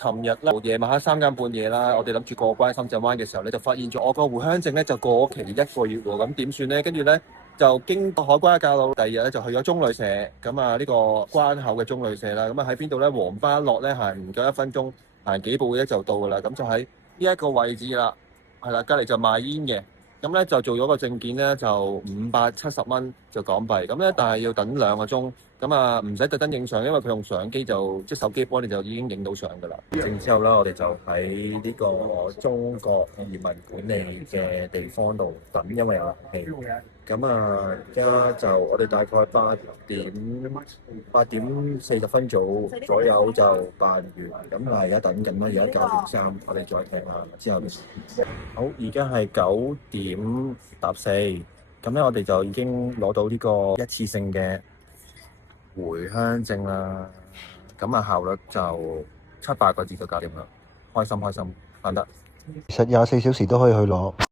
琴日啦，夜晚黑3更半夜啦，我哋諗住過關深圳灣嘅時候咧，就發現咗我個回鄉證咧就過期1個月喎，咁點算咧？跟住咧就經過海關一教路，第二日咧就去咗中旅社，咁啊呢個關口嘅中旅社啦，咁啊喺邊度咧？黃巴樂咧行唔夠1分鐘，行幾步咧就到噶啦，咁就喺呢一個位置啦，係啦，隔離就賣煙嘅，咁咧就做咗個證件咧就570蚊就港幣，咁咧但係要等2個鐘。咁啊，唔使特登影相，因為佢用相機就即係手機幫你就已經影到相㗎啦。證之後啦，我哋就喺呢個中國移民管理嘅地方度等，因為有冷氣。咁啊，而家就我哋大概8點40分左右就辦完，咁啊而家等緊啦，而家9點3，我哋再睇下之後嘅事。好，而家係9點搭4，咁咧我哋就已經攞到呢個一次性嘅回鄉證啦，咁啊效率就7-8個字就搞掂啦，開心，翻得。其實24小時都可以去攞。